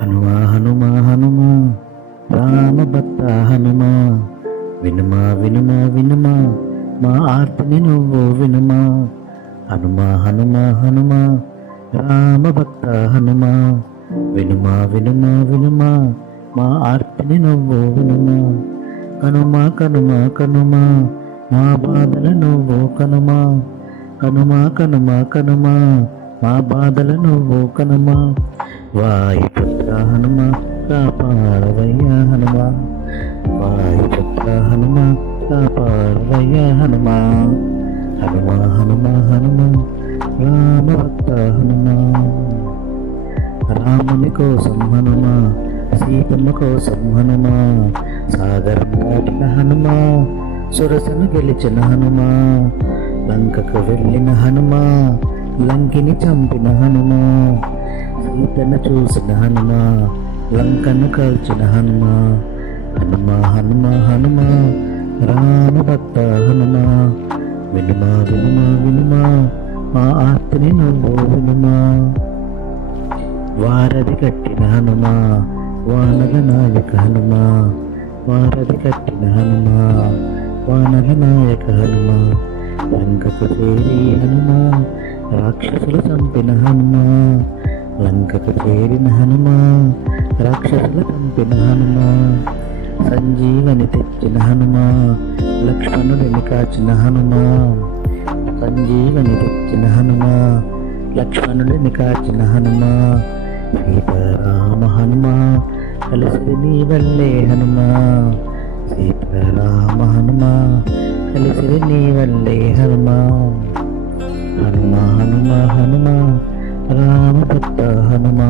హనుమా హనుమా హనుమా రామ భక్త హనుమా వినుమా వినుమా వినుమా మా ఆర్తిని నువ్వు వినుమా. హనుమా హనుమా హనుమా రామ భక్త హనుమా వినుమా వినుమా వినుమా మా ఆర్తిని నువ్వు వినుమా. కనుమా కనుమా కనుమా మా బాధలు నువ్వు కనుమా. కనుమా కనుమా కనుమా మా బాధలు నువ్వు కనుమా. వాయుపుత్ర హనుమా కాపాడవయ్యా హనుమా. వాయుపుత్ర హనుమా కాపాడవయ్యా హనుమా. హనుమా హనుమా హనుమా రామ భక్త హనుమా. రాముని కోసం హనుమా సీతమ్మ కోసం హనుమా సాగరం దాటిన హనుమా సురసను గెలిచిన హనుమా. లంకకు వెళ్ళిన హనుమా లంకిని చంపిన హనుమా. సీతను చూసిన హనుమా లంకను కాల్చిన హనుమా. హనుమా హనుమా హనుమా రామ భక్త హనుమా వినుమా వినుమా వినుమా మా ఆర్తిని నువ్వు వినుమా. వారధి కట్టిన హనుమా వానర నాయక హనుమా. వారధి కట్టిన హనుమా వానర నాయక హనుమా. లంకకు చేరి హనుమా రాక్షసులు చంపిన హనుమా. లంకకు చేరిన హనుమా రాక్షసులు చంపిన హనుమా. సంజీవని తెచ్చిన హనుమా లక్ష్మణుడిని కాచిన హనుమా. సంజీవని తెచ్చిన హనుమా లక్ష్మణుడిని కాచిన హనుమా. సీతారామ హనుమా కలిసి నీ వల్లే హనుమా. సీతారామ హనుమా కలిసి నీ వల్లే హనుమా. హనుమా హనుమా హనుమా రామ భక్త హనుమా.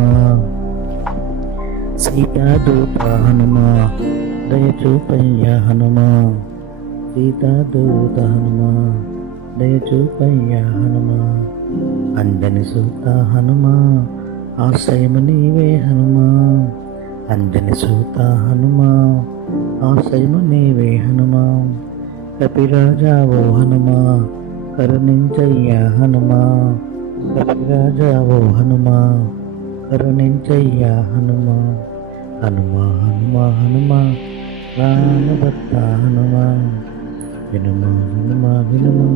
సీతాదూత హనుమా దయచూపయ్యా హనుమా. సీతాదూత హనుమా దయచూపయ్యా హనుమా. అంజని సూత హనుమా ఆశ్రయము నీవే హనుమా. అంజని సూత హనుమా ఆశ్రయము నీవే హనుమా. కపిరాజావో హనుమా కరుణించయ్యా హనుమా. కపిరాజావో హనుమా కరుణించయ్యా హనుమా. హనుమా హనుమా హనుమా రామ భక్త హనుమా వినుమా వినుమా వినుమా